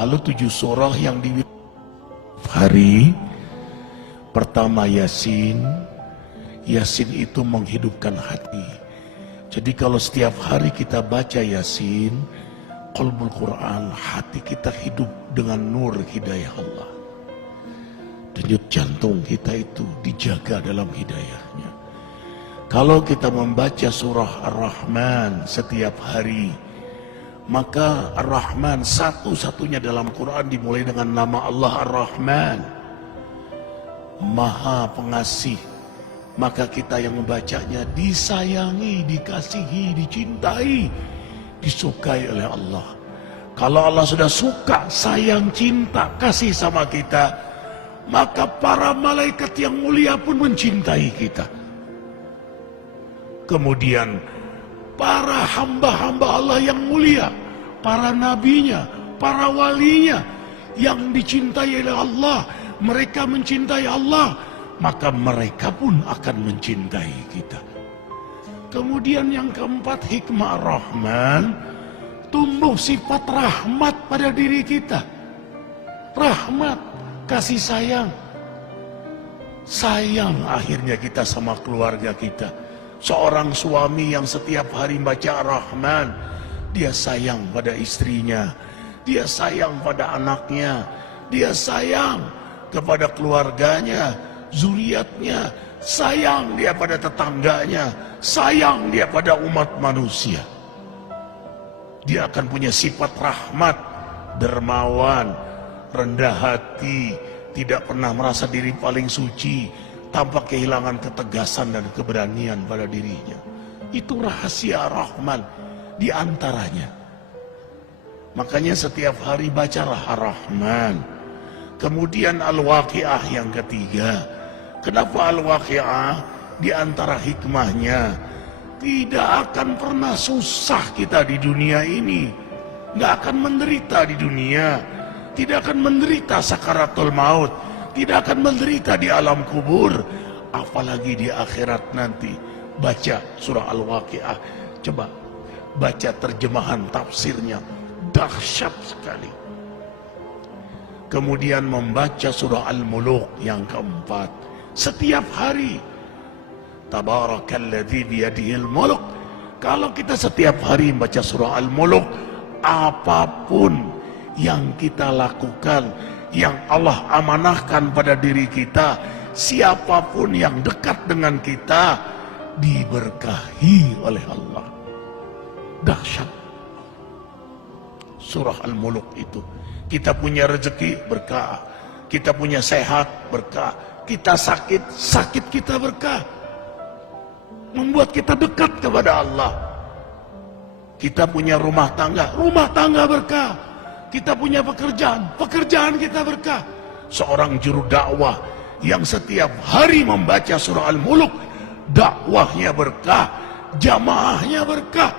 Lalu 7 surah yang di hari pertama Yasin. Yasin itu menghidupkan hati. Jadi kalau setiap hari kita baca Yasin, qalbul Quran, hati kita hidup dengan nur hidayah Allah. Denyut jantung kita itu dijaga dalam hidayahnya. Kalau kita membaca surah Ar-Rahman setiap hari, maka Ar-Rahman satu-satunya dalam Quran dimulai dengan nama Allah Ar-Rahman, Maha Pengasih. Maka kita yang membacanya disayangi, dikasihi, dicintai, disukai oleh Allah. Kalau Allah sudah suka, sayang, cinta, kasih sama kita, maka para malaikat yang mulia pun mencintai kita. Kemudian para hamba-hamba Allah yang mulia, para nabinya, para walinya yang dicintai oleh Allah, mereka mencintai Allah, maka mereka pun akan mencintai kita. Kemudian yang keempat, hikmah Rahman, tumbuh sifat rahmat pada diri kita. Rahmat, kasih sayang. Sayang akhirnya kita sama keluarga kita. Seorang suami yang setiap hari baca Ar-Rahman, dia sayang pada istrinya, dia sayang pada anaknya, dia sayang kepada keluarganya, zuriatnya, sayang dia pada tetangganya, sayang dia pada umat manusia. Dia akan punya sifat rahmat, dermawan, rendah hati, tidak pernah merasa diri paling suci, tanpa kehilangan ketegasan dan keberanian pada dirinya. Itu rahasia Rahman di antaranya. Makanya setiap hari bacalah Ar-Rahman. Kemudian Al-Waqi'ah yang ketiga. Kenapa Al-Waqi'ah? Di antara hikmahnya, tidak akan pernah susah kita di dunia ini. Nggak akan menderita di dunia. Tidak akan menderita sakaratul maut. Tidak akan menderita di alam kubur, apalagi di akhirat nanti. Baca surah Al-Waqi'ah, coba baca terjemahan tafsirnya, dahsyat sekali. Kemudian membaca surah Al-Muluk yang keempat setiap hari. Tabarakalladzi biyadihil muluk. Kalau kita setiap hari membaca surah Al-Muluk, apapun yang kita lakukan, yang Allah amanahkan pada diri kita, siapapun yang dekat dengan kita, diberkahi oleh Allah. Dahsyat surah Al-Muluk itu. Kita punya rezeki, berkah. Kita punya sehat, berkah. Kita sakit, sakit kita berkah. Membuat kita dekat kepada Allah. Kita punya rumah tangga berkah. Kita punya pekerjaan, pekerjaan kita berkah. Seorang juru dakwah yang setiap hari membaca surah Al-Muluk, dakwahnya berkah, jamaahnya berkah.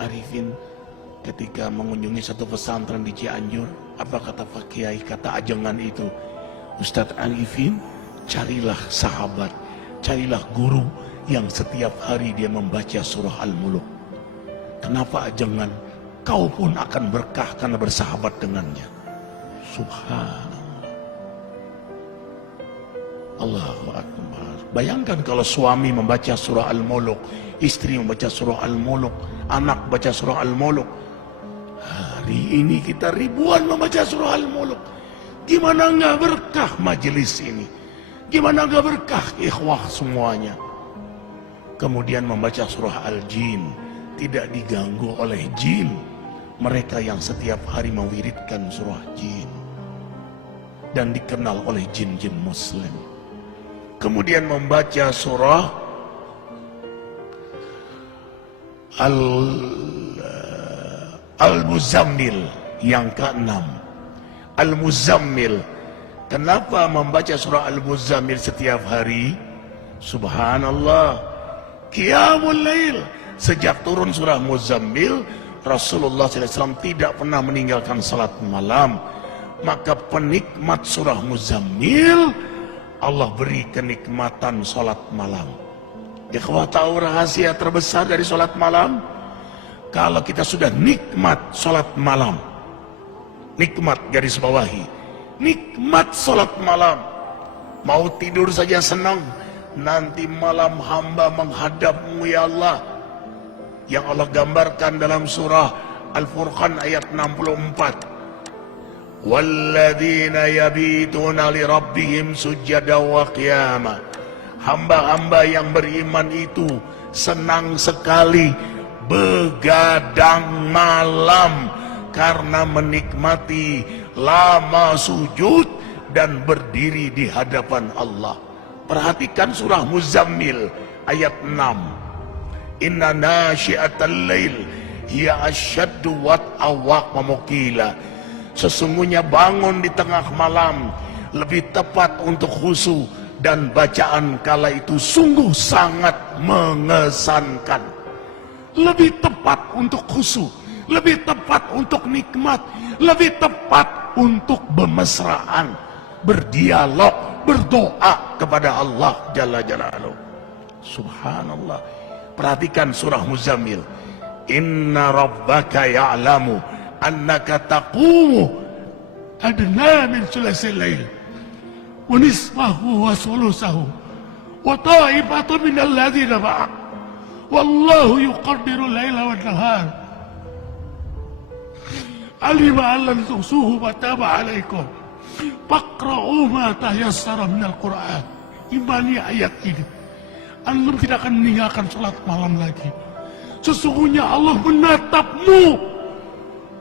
Arifin ketika mengunjungi satu pesantren di Cianjur, apa kata Pak Kiai, kata ajengan itu, Ustadz Arifin, carilah sahabat, carilah guru yang setiap hari dia membaca surah Al-Muluk. Kenapa jangan? Kau pun akan berkah karena bersahabat dengannya. Subhanallah. Allahu Akbar. Bayangkan kalau suami membaca surah Al-Muluk, istri membaca surah Al-Muluk, anak baca surah Al-Muluk. Hari ini kita ribuan membaca surah Al-Muluk. Gimana nggak berkah majelis ini? Gimana nggak berkah ikhwah semuanya? Kemudian membaca surah Al-Jin, tidak diganggu oleh jin. Mereka yang setiap hari mewiridkan surah jin dan dikenal oleh jin-jin muslim. Kemudian membaca surah Al-Muzammil yang ke-6. Al-Muzammil. Kenapa membaca surah Al-Muzammil setiap hari? Subhanallah. Qiyamul Lail. Sejak turun surah Muzammil, Rasulullah SAW tidak pernah meninggalkan salat malam. Maka penikmat surah Muzammil, Allah beri kenikmatan salat malam. Ikhwah, tahu rahasia terbesar dari salat malam? kalau kita sudah nikmat sholat malam, nikmat garis bawahi, nikmat sholat malam, mau tidur saja senang, nanti malam hamba menghadapmu ya Allah, yang Allah gambarkan dalam surah Al-Furqan ayat 64. Walladzina yabituna lirabbihim sujada wa qiyama. Hamba-hamba yang beriman itu senang sekali begadang malam karena menikmati lama sujud dan berdiri di hadapan Allah. Perhatikan surah Muzammil ayat 6. Inna nasyi'atal lail hiya asyaddu wat'a wa qila. Sesungguhnya bangun di tengah malam lebih tepat untuk khusyuk dan bacaan kala itu sungguh sangat mengesankan. Lebih tepat untuk khusyuk, lebih tepat untuk nikmat, lebih tepat untuk bermesraan, berdialog, berdoa kepada Allah Jalla Jalaluhu. Subhanallah. Perhatikan surah Muzammil. Inna rabbaka ya'lamu annaka taqumu adna min sulasil lail wa nisfahu wa sulusahu wa ta'ifatu min alladhina ma'ak wallahu yuqaddiru laila wa nahar alima an lan tuhsuhu wa taba alaikum faqra'u ma tayassara minal Qur'an. Imani ayat ini, antum tidak akan meninggalkan salat malam lagi. Sesungguhnya Allah menatapmu,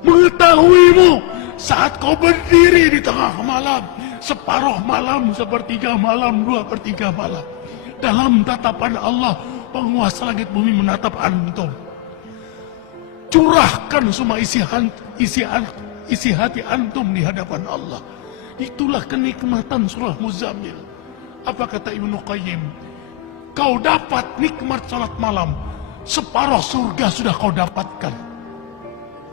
mengetahuimu saat kau berdiri di tengah malam, separuh malam, sepertiga malam, 2/3 malam. Dalam tatapan Allah, penguasa langit bumi menatap antum. Curahkan semua isi hati antum di hadapan Allah. Itulah kenikmatan surah Muzammil. Apa kata Ibnu Qayyim? Kau dapat nikmat salat malam, separuh surga sudah kau dapatkan.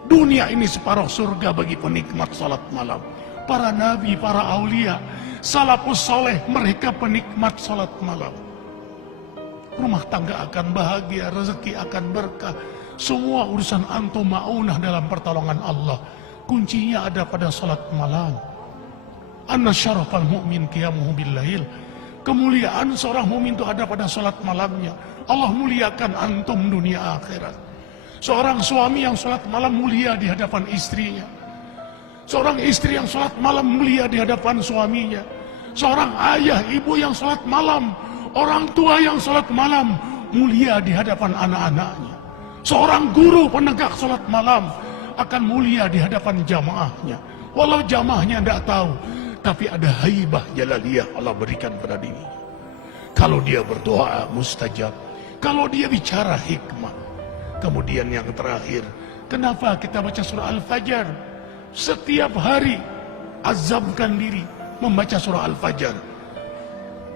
Dunia ini separuh surga bagi penikmat salat malam. Para nabi, para aulia, salafus soleh, mereka penikmat salat malam. Rumah tangga akan bahagia, rezeki akan berkah. Semua urusan antum ma'unah dalam pertolongan Allah. Kuncinya ada pada salat malam. Anna syarafal mu'min qiyamuhu bil-lail. Kemuliaan seorang mukmin itu ada pada salat malamnya. Allah muliakan antum dunia akhirat. Seorang suami yang salat malam mulia di hadapan istrinya. Seorang istri yang salat malam mulia di hadapan suaminya. Seorang ayah, ibu yang salat malam, orang tua yang salat malam mulia di hadapan anak-anaknya. Seorang guru penegak salat malam akan mulia di hadapan jamaahnya. Walau jamaahnya tidak tahu, tapi ada haibah jalaliyah Allah berikan pada dirinya. Kalau dia berdoa mustajab, kalau dia bicara hikmah. Kemudian yang terakhir, kenapa kita baca surah Al-Fajr? Setiap hari azamkan diri membaca surah Al-Fajr.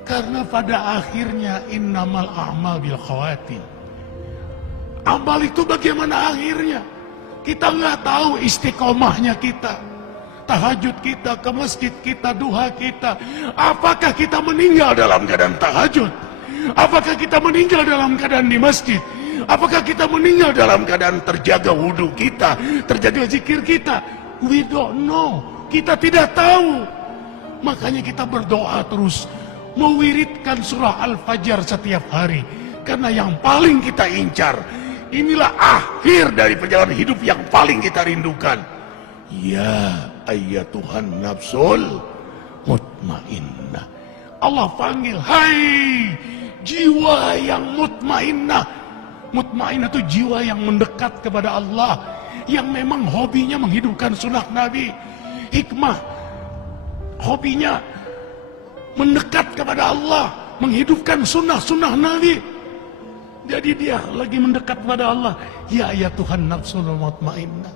Karena pada akhirnya innamal a'mal bil khawatim. Amal itu bagaimana akhirnya? Kita nggak tahu istiqomahnya kita. Tahajud kita, ke masjid kita, duha kita. Apakah kita meninggal dalam keadaan tahajud? Apakah kita meninggal dalam keadaan di masjid? Apakah kita meninggal dalam keadaan terjaga wudhu kita, terjaga zikir kita? We don't know. Kita tidak tahu. Makanya kita berdoa terus, mewiridkan surah Al-Fajr setiap hari. Karena yang paling kita incar, inilah akhir dari perjalanan hidup yang paling kita rindukan. Ya ayyatuhan nafsul mutmainnah. Allah panggil, hai jiwa yang mutmainnah. Mutmainnah itu jiwa yang mendekat kepada Allah, yang memang hobinya menghidupkan sunnah Nabi. Hikmah, hobinya mendekat kepada Allah, menghidupkan sunnah Nabi. Jadi dia lagi mendekat kepada Allah. Ya Tuhan nafsul mutmainnah,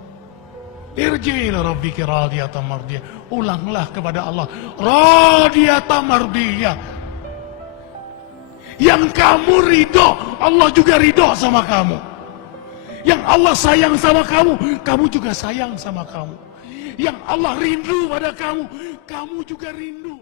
irji ila rabbiki radiyatan mardiyah. Ulanglah kepada Allah, radiyatan mardiyah. Yang kamu ridho, Allah juga ridho sama kamu. Yang Allah sayang sama kamu, kamu juga sayang sama kamu. Yang Allah rindu pada kamu, kamu juga rindu